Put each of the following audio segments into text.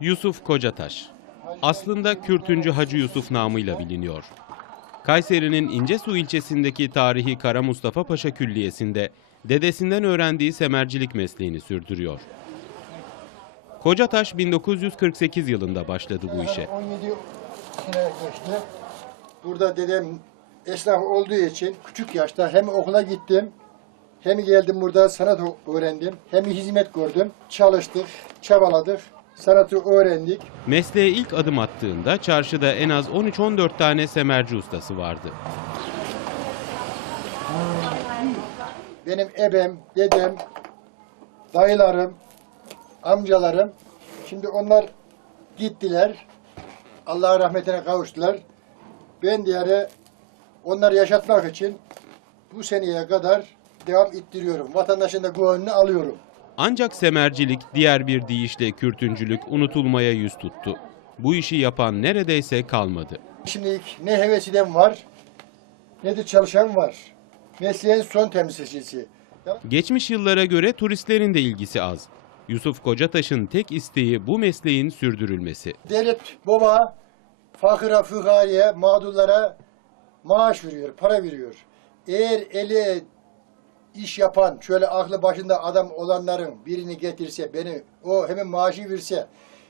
Yusuf Kocataş. Aslında Kürtüncü Hacı Yusuf namıyla biliniyor. Kayseri'nin İncesu ilçesindeki tarihi Kara Mustafa Paşa Külliyesi'nde dedesinden öğrendiği semercilik mesleğini sürdürüyor. Kocataş 1948 yılında başladı bu işe. 17 sene. Burada dedem esnaf olduğu için küçük yaşta hem okula gittim, hem geldim burada sanat öğrendim, hem hizmet gördüm. Çalıştık, çabaladık, sanatı öğrendik. Mesleğe ilk adım attığında çarşıda en az 13-14 tane semerci ustası vardı. Benim ebem, dedem, dayılarım, amcalarım, şimdi onlar gittiler. Allah rahmetine kavuştular. Ben diğeri onları yaşatmak için bu seneye kadar devam ettiriyorum. Vatandaşın da gönlünü alıyorum. Ancak semercilik diğer bir deyişle kürtüncülük unutulmaya yüz tuttu. Bu işi yapan neredeyse kalmadı. Şimdilik ne heves eden var ne de çalışan var. Mesleğin son temsilcisi. Geçmiş yıllara göre turistlerin de ilgisi az. Yusuf Kocataş'ın tek isteği bu mesleğin sürdürülmesi. Devlet baba fakıra, fukaraya, mağdurlara maaş veriyor, para veriyor. Eğer eli iş yapan, şöyle aklı başında adam olanların birini getirse, beni o hem maaşı verse,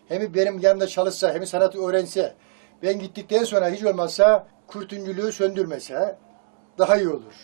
hem benim yanımda çalışsa, hem sanatı öğrense, ben gittikten sonra hiç olmazsa kurtunculuğu söndürmese daha iyi olur.